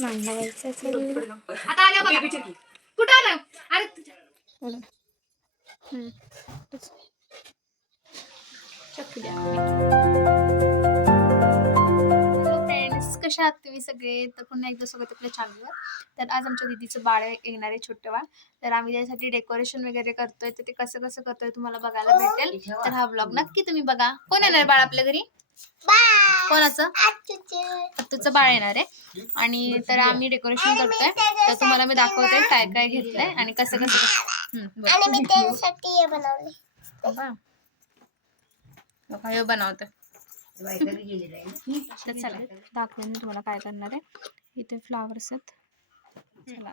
आता आल्या बघा कुठं आलं अरे फ्रेंड्स, कशा आहात तुम्ही सगळे? तर पुन्हा एकदा स्वागत आपल्या चॅनलवर. तर आज आमच्या दीदीचं बाळ येणार आहे, छोटं बाळ. तर आम्ही त्यासाठी डेकोरेशन वगैरे करतोय. तर ते कसं कसं करतोय तुम्हाला बघायला भेटेल. तर हा ब्लॉग नक्की तुम्ही बघा. कोण येणार बाळ आपल्या घरी? कोणाचं? तुझं बाळ येणार आहे. आणि तर आम्ही डेकोरेशन करतोय. तर तुम्हाला मी दाखवते काय काय घेतलंय आणि कसं कसं बनवतोय. तर चला दाखवते मी तुम्हाला काय करणार आहे. इथे फ्लावर्स आहेत. चला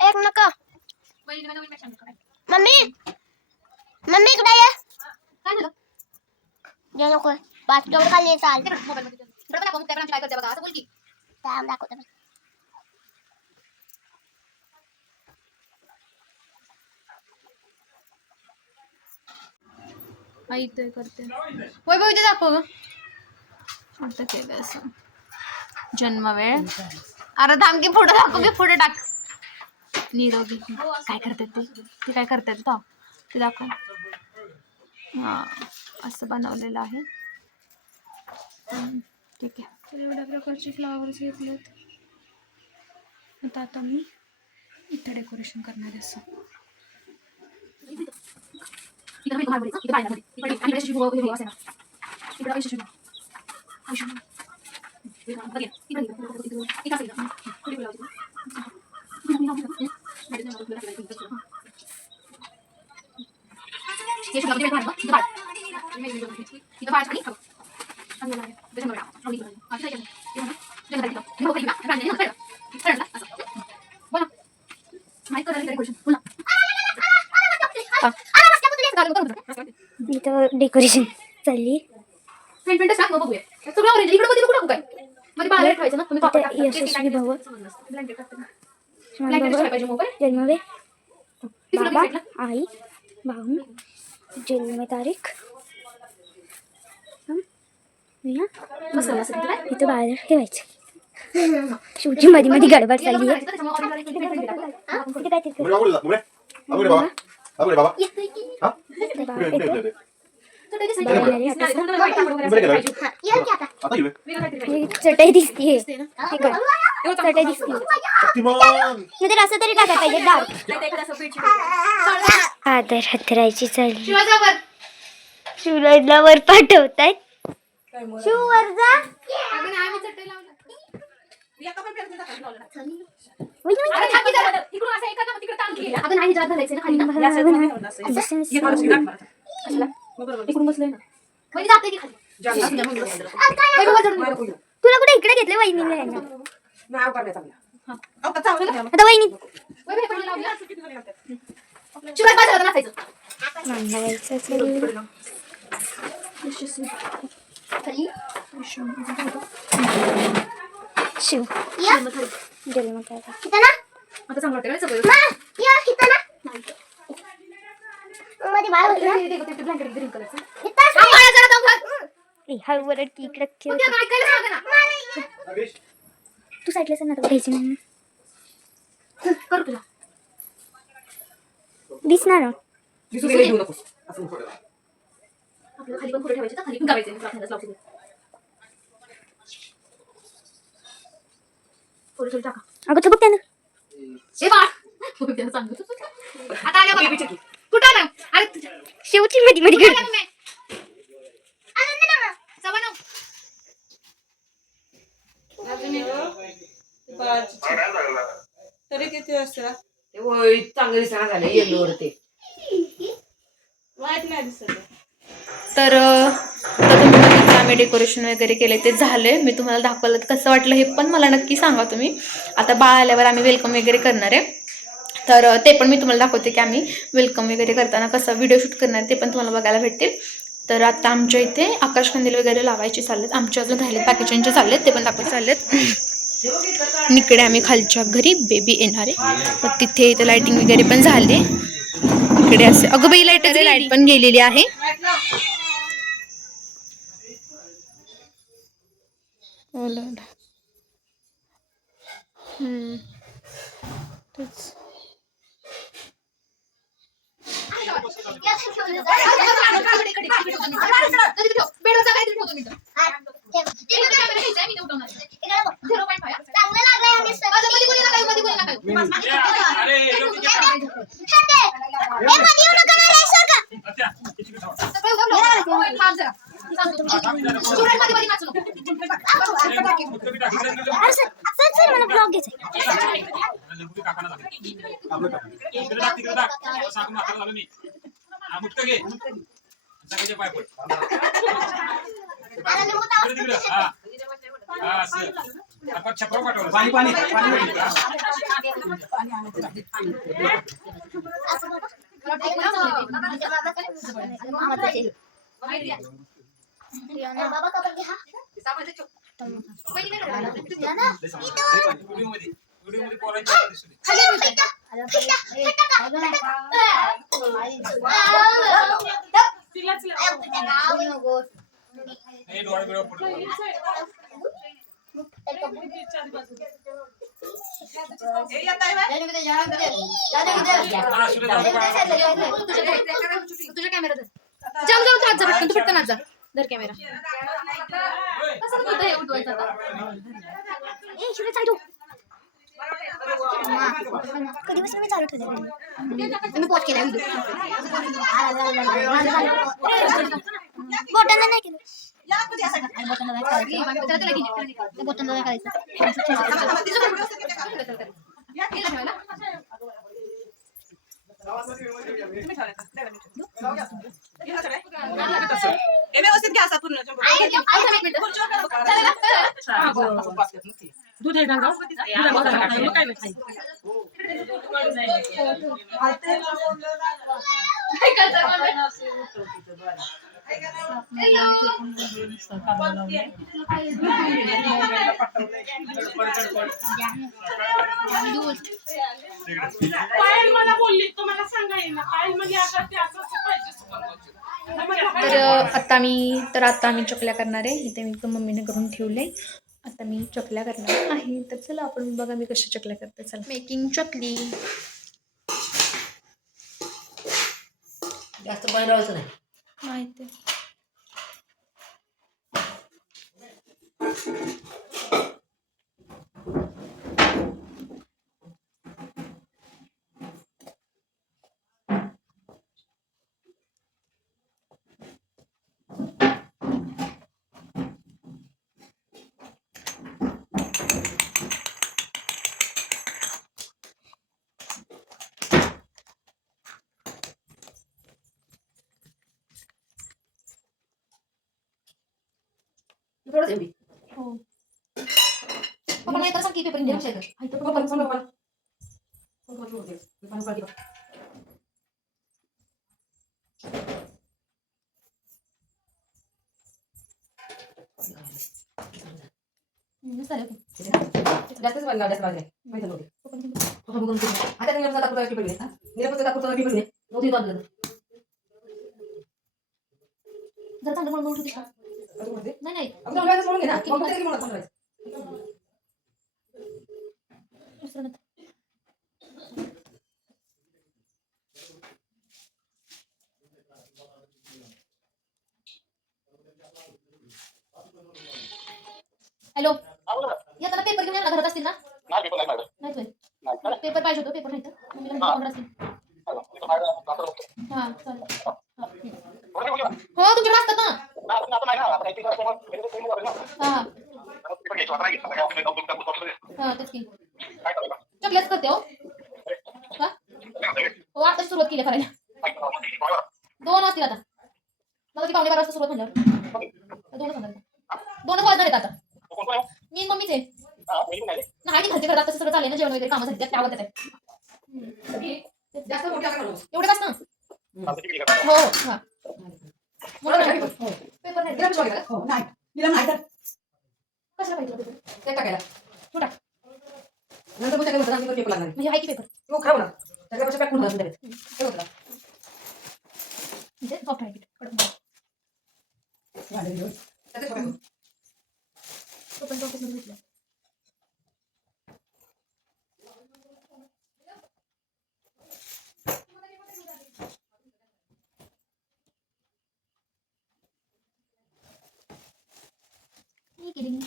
एक नका मम्मी मम्मी इकडे ये. काय झालं? ये नको बास्केटबॉल खाली चाल. मोबाईल मध्ये बरोबर दाखव. काय करते बघा असं बोल की. काम दाखवते. आई ते करते. वैभव इथे दाखव ग. आता केलं असं जन्मवेळ. अरे थांब की पुढे दाखव की पुढे टाक. निरोगी काय करतात ते काय करतात ते दाखव. हा असं बनवलेलं आहे. ठीक आहे. तर एवढ्या प्रकारचे फ्लावर्स घेतलेत. आता मी इथं डेकोरेशन करणार आहे. असं डेकोरेशन चालली. यशस्वी भाऊ जन्मवे बाबा आई भाऊ जन्म तारीख इथं बाहेर ठेवायचं. शेवटी मध्ये मध्ये गडबड चालली आहे. चटई दिसतीये. चटई दिसतीये. असं तरी टाकायला पाहिजे डाळ. आदर हतरायची चालली. शिवला वर पाठवतायत. शिवर जा. तुला कुठे इकडे घेतले वहिनीला? आता वहिनी शिव जन्म आता चांगलं वाटतं तू साईडला घ्यायची नाही करू तुला दिसणार अगं बघ त्यानं शिवची मध्ये मध्ये तरी किती वाजता ते चांगलं दिसणार झालं येल्लोवर ते वाईट नाही दिसत. तर आता तुम्ही बघितलं आम्ही डेकोरेशन वगैरे केले ते झाले. मी तुम्हाला दाखवलं कसं वाटलं हे पण मला नक्की सांगा तुम्ही. आता बाळ आल्यावर आम्ही वेलकम वगैरे करणार आहे, तर ते पण मी तुम्हाला दाखवते की आम्ही वेलकम वगैरे करताना कसं व्हिडिओ शूट करणार ते पण तुम्हाला बघायला भेटतील. तर आता आमच्या इथे आकाशकंदील वगैरे लावायचे चाललेत, आमचे अजून राहिले पॅकेजिंगचे चाललेत, ते पण दाखवत चाललेत. इकडे आम्ही खालच्या घरी बेबी येणार आहे, मग तिथे इथे लाईटिंग वगैरे पण झाली. इकडे असे अगं बाई लाईट पण गेलेली आहे. तेच तुझ्या कॅमेरा जाऊ जाऊ आज जा तू पटकन आज जा धर कॅमेरा. कधीपासून मी चालू ठेवले मी पॉज केला बोटांना नाही केलं बोटांना नाही करायचं. व्यवस्थित घ्या पूर्ण दूध आहे ना काय नाही पायल मला बोलली तुम्हाला सांगाय ना पायल म्हणजे आता ते असं तर आता आम्ही चकल्या करणार आहे. इथे मी मम्मीने करून ठेवले, आता मी चकल्या करणार आहे. तर चला आपण बघा मी कशा चकल्या करते. चला मेकिंग चकली. जास्त पाणी लावायचं नाही माहिती हो. पप्पा मला तर सांग की पेपर इंडिया आहे का? इथं पप्पा सांग पप्पा. जास्तच पाणी लावा, जास्त लावायचं नाही. माहिती नव्हती. पप्पा बघून तुम्ही. आता तुम्ही आमचा दाखवतो की पडले हा निरपत्र दाखवतो की पडले नव्हती बांधलं जर चांगलं म्हणून होती का? नाही नाही आपण उन्हाळ्यात सोडून घे ना मग तरी म्हणत थांबायचं. हॅलो येताना पेपर घेऊन यायला घरात असतील ना? नाही पेपर पाहिजे होतो, पेपर नाही तर हां चालेल. हो तुमच्याकडे असतात ना. हां हां तेच की चकल्याच करते हो का हो आता सुरुवात केली करायला 2 वाजतील आता मला ती 12:15 वाजता सुरुवात म्हणल्यावर 2 वाजणार 2 वाजणार आहेत आता मी आणि मम्मीच आहे नाही ती घरचे घरात तसं सगळं चाललंय ना जेवण वगैरे कामं झाली त्यात आवडतात आहे जास्त मोठी आकार नको. एवढे बस ना हो हो हा मोठं नाही, पेपर. हो पेपर नाही तिला पिशवी का? हो, नाही तिला नाही तर कशाला पाहिजे तुला पेपर ते टाकायला छोटा नंतर मग त्याला म्हणतात पेपर लागणार म्हणजे आहे की पेपर तो खराब होणार त्याच्यापेक्षा पॅक होणार ते होतं म्हणजे सॉफ्ट आहे कडक झालं घेऊन. त्याच्यात pack करू. तो पण ऑफिसमध्ये भेटला हे केली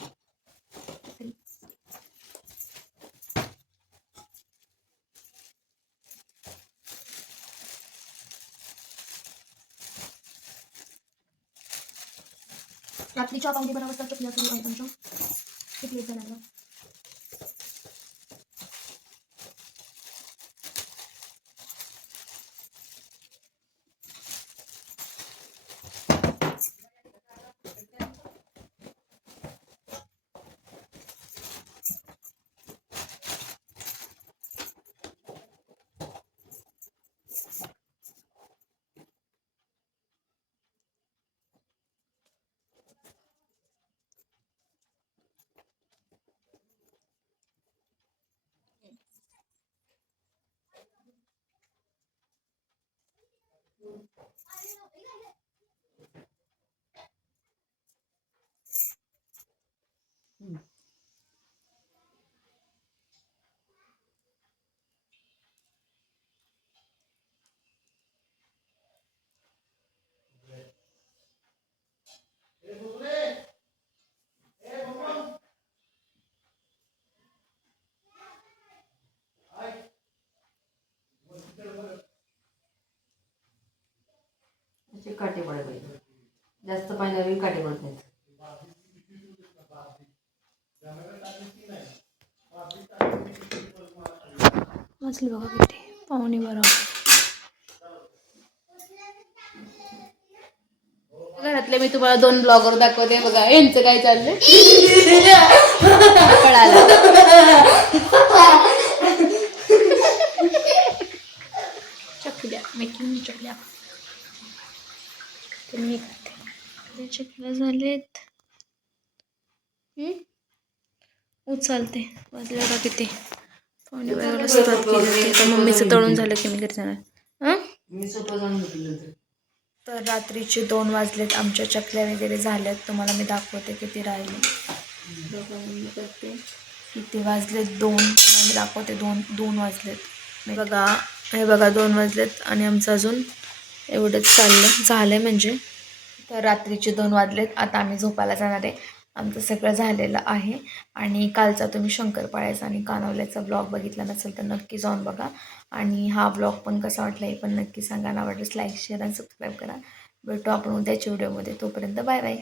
रात्रीच्या पावणे 12 वाजता चकल्या सुरू आहेत आमच्या किती लेट झाला असे काटे पडायला पाहिजे जास्त पाणी लागली काटे पडत नाहीत वाजले बघा किती 12:15 घरातले मी तुम्हाला 2 ब्लॉगर दाखवते बघा यांचं काय चाललंय कळालं चकल्या मेकिंग चकल्या मी करते चकल्या झालेत उचलते वाजले बघा किती 12:15 मम्मीचं तळून झालं की मी घरी जाणार मी सोपं जाऊन घेतलं तर रात्रीचे 2 वाजलेत आमच्या चकल्या वगैरे झाल्यात तुम्हाला मी दाखवते किती राहिले किती वाजलेत 2 मी दाखवते 2 वाजलेत बघा हे बघा 2 वाजलेत आणि आमचं अजून एवढंच झालंय म्हणजे तर रात्रीचे 2 वाजलेत आता आम्ही झोपायला जाणार आहे आमचं सगळं झालेलं आहे आणि कालचा तुम्ही शंकरपाळ्याचा आणि कानवल्याचा ब्लॉग बघितला नसेल तर नक्की जाऊन बघा आणि हा ब्लॉग पण कसा वाटला हे पण नक्की सांगा ना आवडल्यास लाईक शेअर आणि सबस्क्राईब करा भेटू आपण उद्याच्या व्हिडिओमध्ये तोपर्यंत बाय बाय